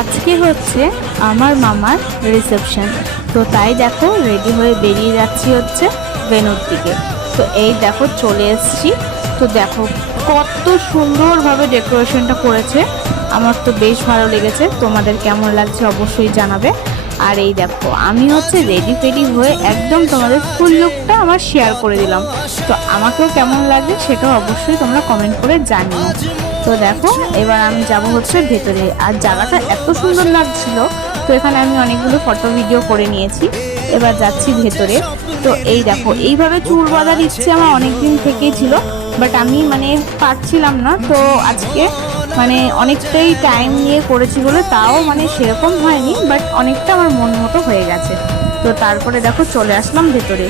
আজকে হচ্ছে আমার মামার রিসেপশন। তো তাই দেখো রেডি হয়ে বেরিয়ে যাচ্ছি হচ্ছে ভেন্যুর দিকে। তো এই দেখো চলে এসেছি। তো দেখো কত সুন্দরভাবে ডেকোরেশনটা করেছে, আমার তো বেশ ভালো লেগেছে। তোমাদের কেমন লাগছে অবশ্যই জানাবে। আর এই দেখো আমি হচ্ছে রেডি ফেডি হয়ে একদম তোমাদের ফুল লুকটা আমার শেয়ার করে দিলাম। তো আমাকেও কেমন লাগে সেটাও অবশ্যই তোমরা কমেন্ট করে জানিও। তো দেখো এবার আমি যাব হচ্ছে ভেতরে, আর জায়গাটা এত সুন্দর লাগছিল। তো এখানে আমি অনেকগুলো ফটো ভিডিও করে নিয়েছি। এবার যাচ্ছি ভেতরে। তো এই দেখো এইভাবে চুল বাঁধার ইচ্ছে আমার অনেকদিন থেকেই ছিল, বাট আমি পারছিলাম না। তো আজকে অনেকটাই টাইম নিয়ে করেছি বলে তাও সেরকম হয়নি, বাট অনেকটা আমার মন মতো হয়ে গেছে। তো তারপরে দেখো চলে আসলাম ভেতরে।